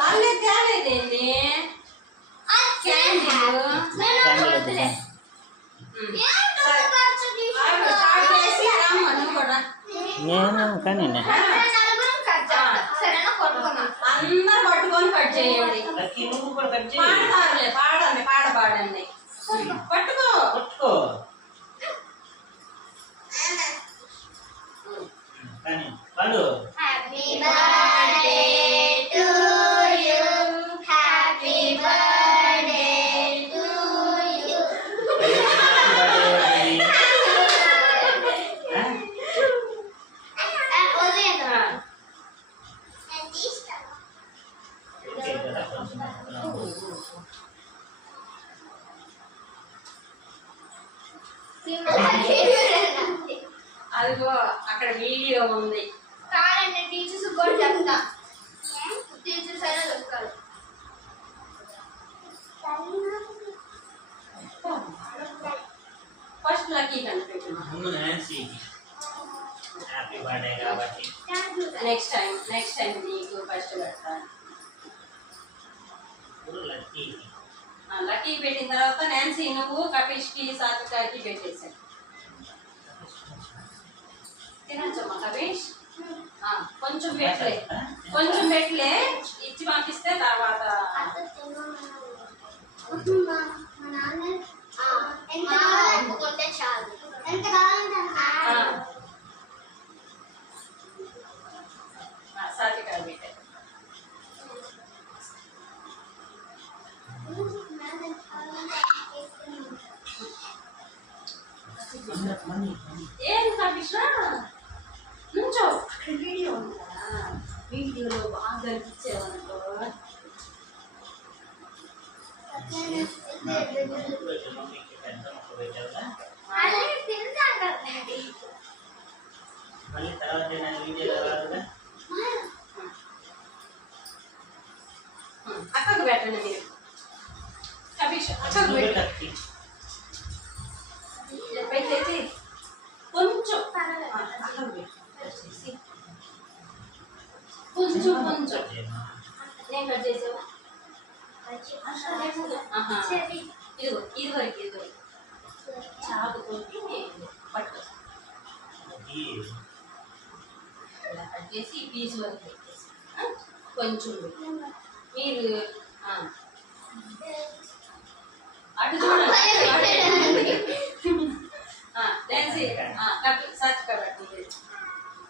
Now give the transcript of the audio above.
వాళ్ళే తేలేదేంటి నేను కానీ అందరు పట్టుకొని కట్ చేయండి. పాడండి పాడండి పట్టుకో పట్టుకో కానీ పాడు. Happy birthday to you, happy birthday to you. అదిగో అక్కడ వీడియో ఉంది. కాదండి టీచర్స్ కూడా చెప్తా, టీచర్స్ అయినా చెప్తారు. ఫస్ట్ లక్కీ కనిపెట్టినా హ్యాపీ బర్త్డే కాబట్టి నెక్స్ట్ టైం నీకు ఫస్ట్ పెడతాను. లక్కీ పెట్టిన తర్వాత నాన్సీ నువ్వు కపిష్కి సాత్వికాకి పెట్టేసాను. తినొచ్చమ్మా కపిష్. కొంచెం పెట్లే ఇచ్చి పంపిస్తే తర్వాత సాత్విక పెట్టే. ఏం కపిష్ నుంచో అక్కడ వీడియో ఉందా, వీడియోలో బాగా కనిపించేవనుకో. మళ్ళీ తర్వాత వీడియో రాదుగా. అక్కకు పెట్టండి మీరు. కపిష్ అక్కకు పెట్టి పెట్టేసి కొంచెం కొంచెం నేను కట్ చేసావా? ఇదిగో చాకుతోటి పట్టు ఇలా కట్ చేసి ఈ పీస్ వరకు పెట్టేసి కొంచెం మీరు అటు చూడండి. సాత్విక పెట్టండి.